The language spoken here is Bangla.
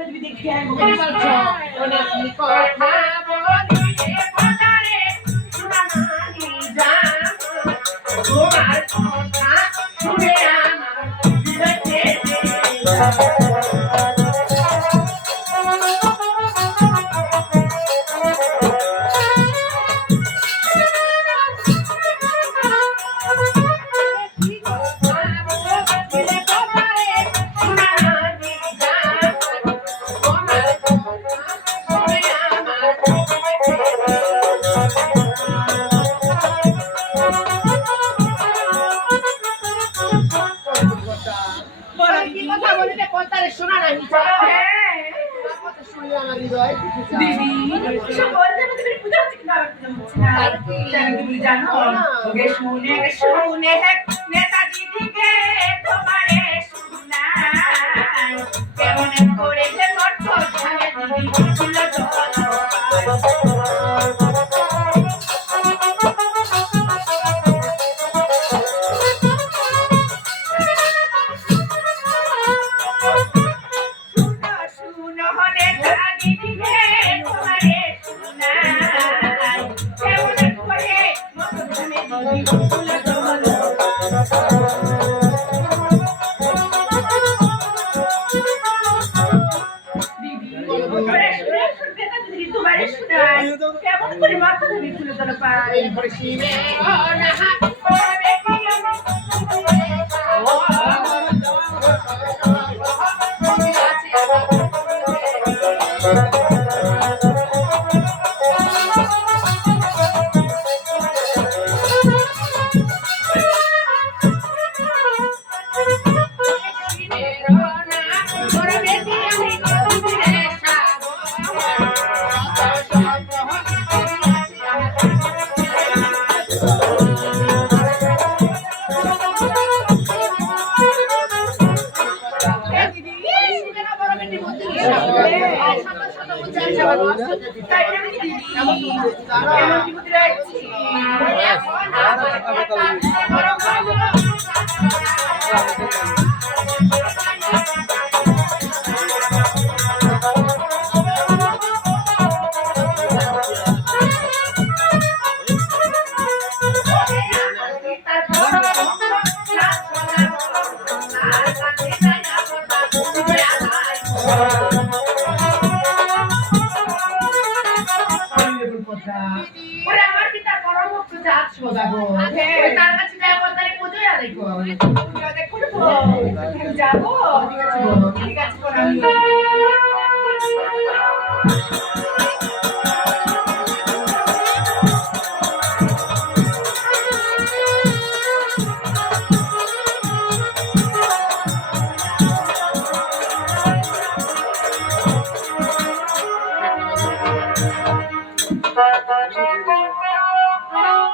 তুমি দেখে বলছো অনেক কথা বলিলে বাজারে শোনা নাহি যায় তোমার কথা শুনে আমার হৃদয়ে কথা বলিলে পর্দারে শোনা নাহি যায় দিদি সব বলতে বলতে তুমি বুঝা হচ্ছে কিনা আমার বুঝা হচ্ছে না তুমি জানো ওকে শুনে শুনে নেতা দিদিকে তোমারে শুনাই কেমন করে যে কষ্ট জানে দিদি ফুল কেমন করে মাথা ধরে খুলে তোলা পায় যাবো ঠিক আছে Thank you.